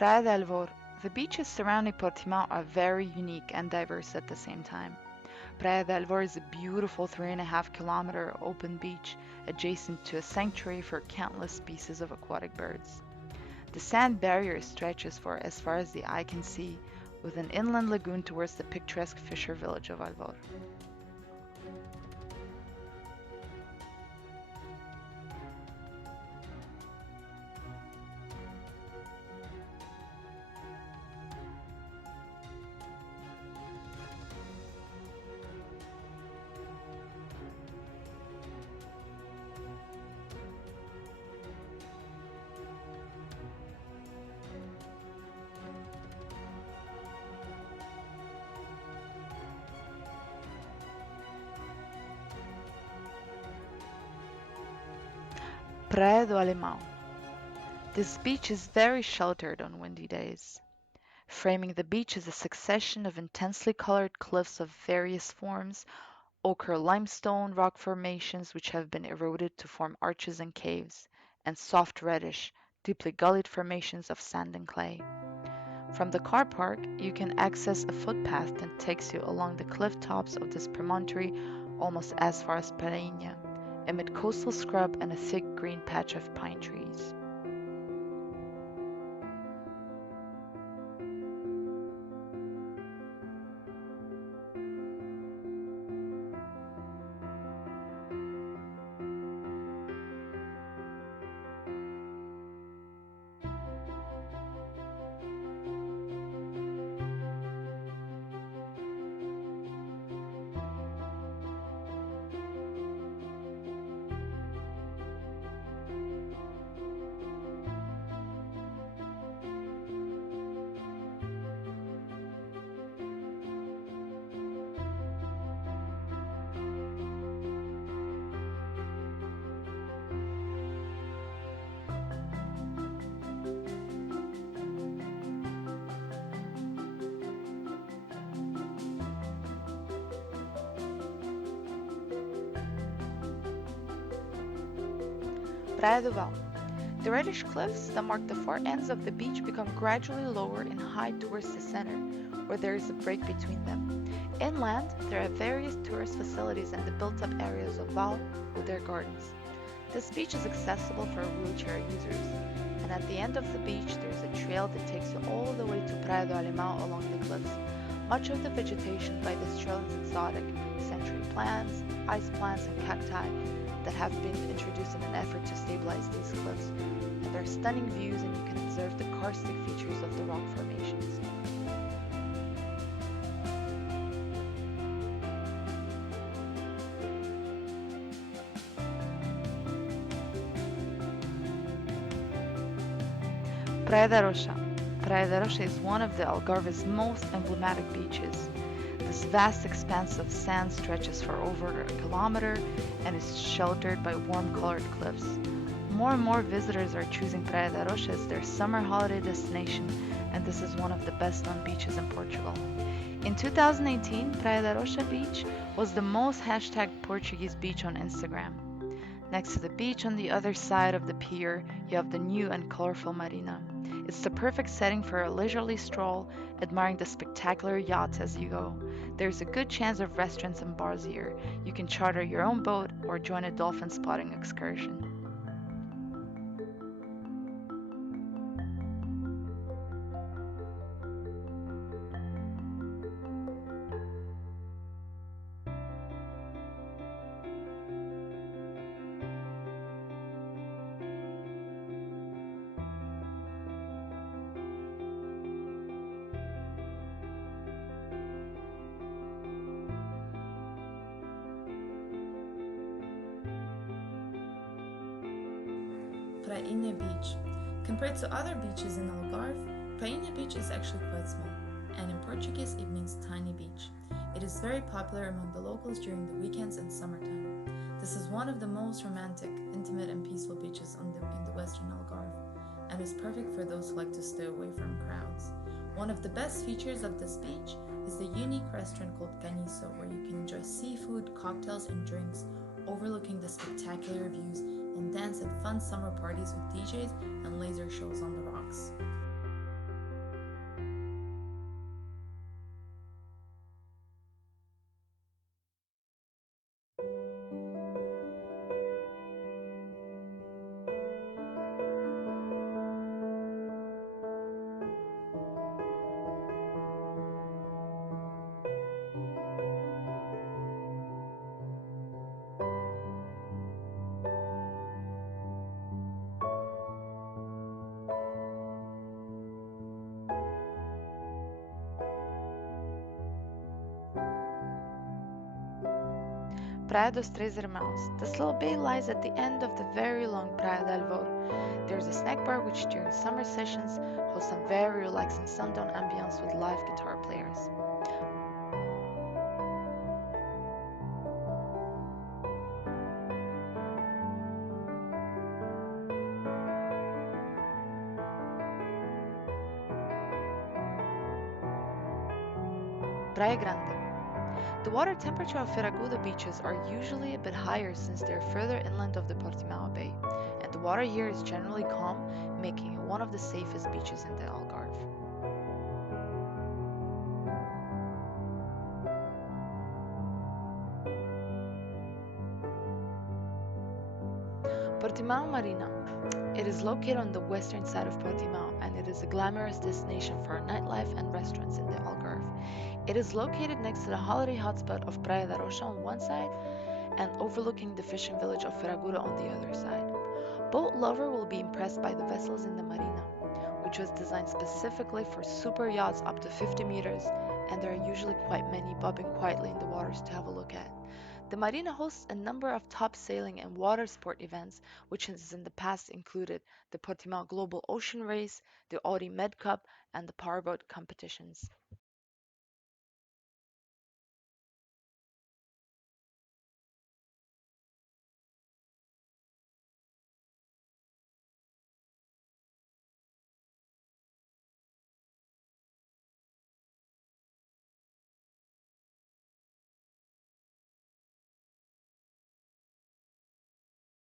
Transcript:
Praia de Alvor. The beaches surrounding Portimao are very unique and diverse at the same time. Praia de Alvor is a beautiful 3.5 kilometer open beach adjacent to a sanctuary for countless species of aquatic birds. The sand barrier stretches for as far as the eye can see, with an inland lagoon towards the picturesque fisher village of Alvor. Praia do Alemao. This beach is very sheltered on windy days. Framing the beach is a succession of intensely colored cliffs of various forms, ochre limestone rock formations which have been eroded to form arches and caves, and soft reddish, deeply gullied formations of sand and clay. From the car park, you can access a footpath that takes you along the cliff tops of this promontory almost as far as Prainha, amid coastal scrub and a thick green patch of pine trees. Praia do Val. The reddish cliffs that mark the far ends of the beach become gradually lower in height towards the center, where there is a break between them. Inland, there are various tourist facilities and the built up areas of Val with their gardens. This beach is accessible for wheelchair users, and at the end of the beach there is a trail that takes you all the way to Praia do Alemão along the cliffs. Much of the vegetation by this trail is exotic, century plants, ice plants, and cacti that have been introduced in an effort to stabilize these cliffs, and there are stunning views and you can observe the karstic features of the rock formations. Praia da Rocha. Praia da Rocha is one of the Algarve's most emblematic beaches. This vast expanse of sand stretches for over a kilometer and is sheltered by warm-colored cliffs. More and more visitors are choosing Praia da Rocha as their summer holiday destination, and this is one of the best-known beaches in Portugal. In 2018, Praia da Rocha Beach was the most hashtagged Portuguese beach on Instagram. Next to the beach on the other side of the pier, you have the new and colorful marina. It's the perfect setting for a leisurely stroll, admiring the spectacular yachts as you go. There's a good chance of restaurants and bars here. You can charter your own boat or join a dolphin spotting excursion. Prainha Beach. Compared to other beaches in Algarve, Prainha Beach is actually quite small, and in Portuguese it means tiny beach. It is very popular among the locals during the weekends and summertime. This is one of the most romantic, intimate, and peaceful beaches in the western Algarve, and is perfect for those who like to stay away from crowds. One of the best features of this beach is the unique restaurant called Caniço, where you can enjoy seafood, cocktails, and drinks overlooking the spectacular views and dance at fun summer parties with DJs and laser shows on the rocks. Praia dos Três Irmãos. This little bay lies at the end of the very long Praia de Alvor. There's a snack bar which during summer sessions hosts some very relaxing sundown ambience with live guitar players. Praia Grande. The water temperature of Ferragudo beaches are usually a bit higher since they're further inland of the Portimao Bay, and the water here is generally calm, making it one of the safest beaches in the Algarve. Portimao Marina. It is located on the western side of Portimao and it is a glamorous destination for nightlife and restaurants in the Algarve. It is located next to the holiday hotspot of Praia da Rocha on one side and overlooking the fishing village of Ferragudo on the other side. Boat lover will be impressed by the vessels in the marina, which was designed specifically for super yachts up to 50 meters, and there are usually quite many bobbing quietly in the waters to have a look at. The marina hosts a number of top sailing and water sport events, which has in the past included the Portimao Global Ocean Race, the Audi Med Cup, and the powerboat competitions.